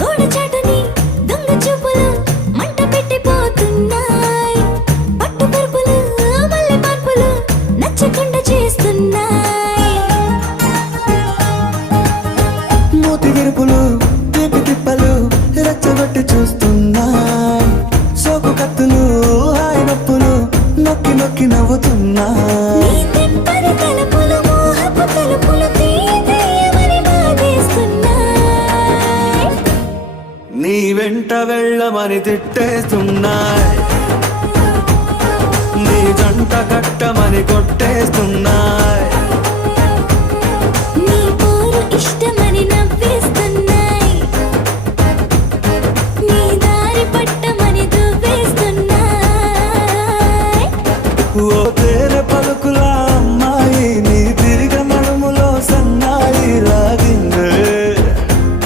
గోడచాటుని దొంగ చూపులు మంట పెట్టిపోతున్నాయి. పట్టు పరుపులు మల్లె మార్పులు నచ్చకుండా చేస్తున్నాయి. మూతి విరుపులు తీపి తిప్పలు రెచ్చగొట్టి చూస్తున్నాయి. సోకు కత్తులు హాయి నొప్పులు నొక్కి నొక్కి నవ్వుతున్నాయి. నీ తెప్పని తలుపులు మోహపు తలుపులు తీయమని బాధేస్తున్నాయి. నీ వెంట వెళ్ళమని తిట్టేస్తున్నాయి. నీ జంట కట్టమని కొట్టేస్తున్నాయి.